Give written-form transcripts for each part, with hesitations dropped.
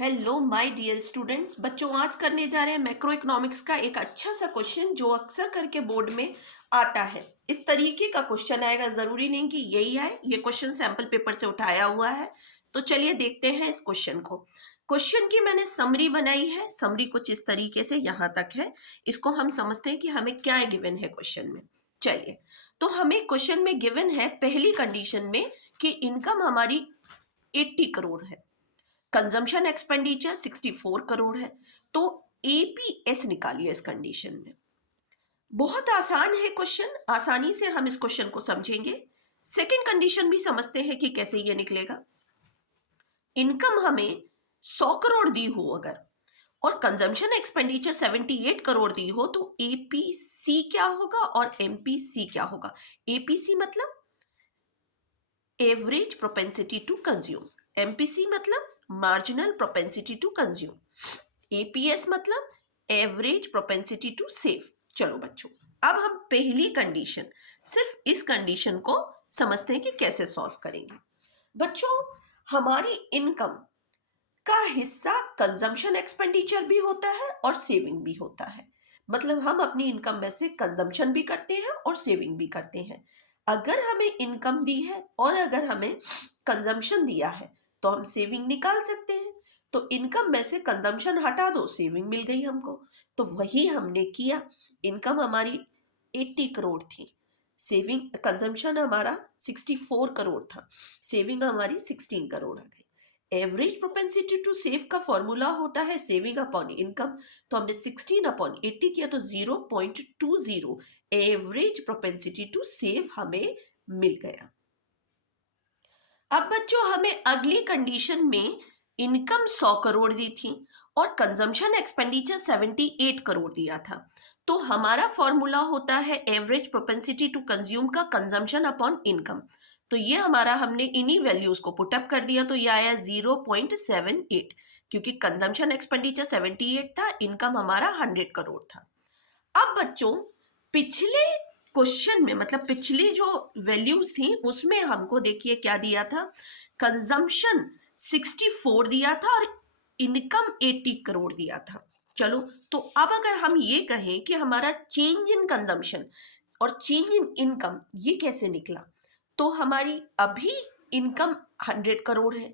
Hello my dear students. बच्चों, आज करने जा रहे हैं मैक्रो इकोनॉमिक्स का एक अच्छा सा क्वेश्चन जो अक्सर करके बोर्ड में आता है। इस तरीके का क्वेश्चन आएगा, जरूरी नहीं कि यही आए। ये क्वेश्चन सैंपल पेपर से उठाया हुआ है। तो चलिए देखते हैं इस क्वेश्चन को। क्वेश्चन की मैंने समरी बनाई है। समरी कुछ इस तरीके से यहाँ तक है। इसको हम समझते हैं कि हमें क्या गिवन है क्वेश्चन में। चलिए, तो हमें क्वेश्चन में गिवन है पहली कंडीशन में कि इनकम हमारी 80 करोड़ है, कंजम्पशन एक्सपेंडिचर 64 करोड़ है। तो एपीएस निकालिए इस कंडीशन में। बहुत आसान है क्वेश्चन, आसानी से हम इस क्वेश्चन को समझेंगे। सेकंड कंडीशन भी समझते हैं कि कैसे ये निकलेगा। इनकम हमें 100 करोड़ दी हो अगर, और कंजम्पशन एक्सपेंडिचर 78 करोड़ दी हो, तो एपीसी क्या होगा और एमपीसी क्या होगा। एपीसी मतलब average propensity to consume, MPC मतलब marginal propensity to consume, APS मतलब एवरेज प्रोपेंसिटी टू सेव। चलो बच्चों, अब हम पहली कंडीशन, सिर्फ इस कंडीशन को समझते हैं कि कैसे सॉल्व करेंगे। बच्चों, हमारी इनकम का हिस्सा कंजम्पशन एक्सपेंडिचर भी होता है और सेविंग भी होता है। मतलब हम अपनी इनकम में से कंजम्पशन भी करते हैं और सेविंग भी करते हैं। अगर हमें इनकम दी है और अगर हमें कंजम्पशन दिया है तो हम सेविंग निकाल सकते हैं। तो इनकम में से कंजम्पशन हटा दो, सेविंग मिल गई हमको। तो वही हमने किया। इनकम हमारी 80 करोड़ थी, सेविंग कंजम्पशन हमारा 64 करोड़ था, सेविंग हमारी 16 करोड़ आ गई। एवरेज प्रोपेंसिटी टू सेव का फॉर्मूला होता है सेविंग अपॉन इनकम। तो हमने 16 अपॉन 80 किया तो 0.20 एवरेज प्रोपेंसिटी टू सेव हमें मिल गया। अब बच्चों, हमें अगली कंडीशन में इनकम 100 करोड़ दी थी और कंजम्पशन एक्सपेंडिचर 78 करोड़ दिया था। तो हमारा फॉर्मूला होता है एवरेज प्रोपेंसिटी टू कंज्यूम का कंजम्पशन अपॉन इनकम। तो ये हमारा, हमने इन्हीं वैल्यूज को पुटअप कर दिया तो ये आया 0.78, क्योंकि कंजम्पशन एक्सपेंडिचर 78 था, इनकम हमारा 100 करोड़ था। अब बच्चों, पिछले क्वेश्चन में मतलब पिछली जो वैल्यूज थी उसमें हमको देखिए क्या दिया था। कंजम्पशन 64 दिया था और इनकम 80 करोड़ दिया था। चलो, तो अब अगर हम ये कहें कि हमारा चेंज इन कंजम्पशन और चेंज इन इनकम ये कैसे निकला, तो हमारी अभी इनकम 100 करोड़ है,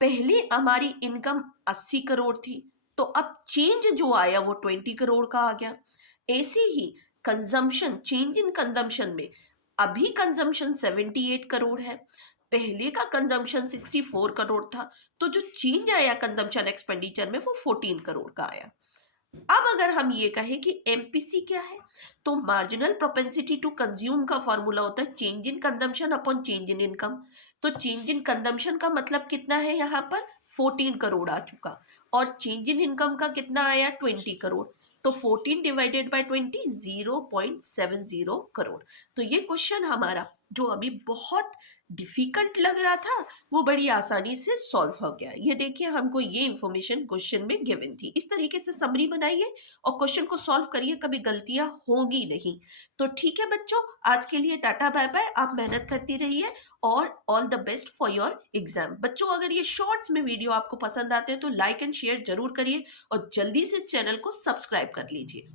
पहले हमारी इनकम 80 करोड़ थी, तो अब चेंज जो आया वो 20 करोड़ का आ गया। ऐसे ही कंजम्पशन, चेंज इन कंजम्पशन में अभी कंजम्पशन 78 करोड़ है, पहले का कंजम्पशन 64 करोड़ था, तो जो चेंज आया कंजम्पशन एक्सपेंडिचर में वो 14 करोड़ का आया। अब अगर हम ये कहें कि एमपीसी क्या है, तो मार्जिनल प्रोपेंसिटी टू कंज्यूम का फॉर्मूला होता है change in consumption upon change in income. तो चेंज इन कंजम्पशन का मतलब कितना है, यहाँ पर 14 करोड़ आ चुका, और चेंज इन इनकम का कितना आया 20 करोड़। तो 14 डिवाइडेड बाय 20 0.70 करोड़। तो ये क्वेश्चन हमारा जो अभी बहुत डिफिकल्ट लग रहा था वो बड़ी आसानी से सॉल्व हो गया। ये देखिए, हमको ये इंफॉर्मेशन क्वेश्चन में गिवन थी। इस तरीके से समरी बनाइए और क्वेश्चन को सॉल्व करिए, कभी गलतियां होंगी नहीं। तो ठीक है बच्चों, आज के लिए टाटा बाय बाय। आप मेहनत करती रहिए और all the best for your exam. बच्चों, अगर ये शॉर्ट्स में वीडियो आपको पसंद आते हैं तो लाइक एंड शेयर जरूर करिए और जल्दी से इस चैनल को सब्सक्राइब कर लीजिए।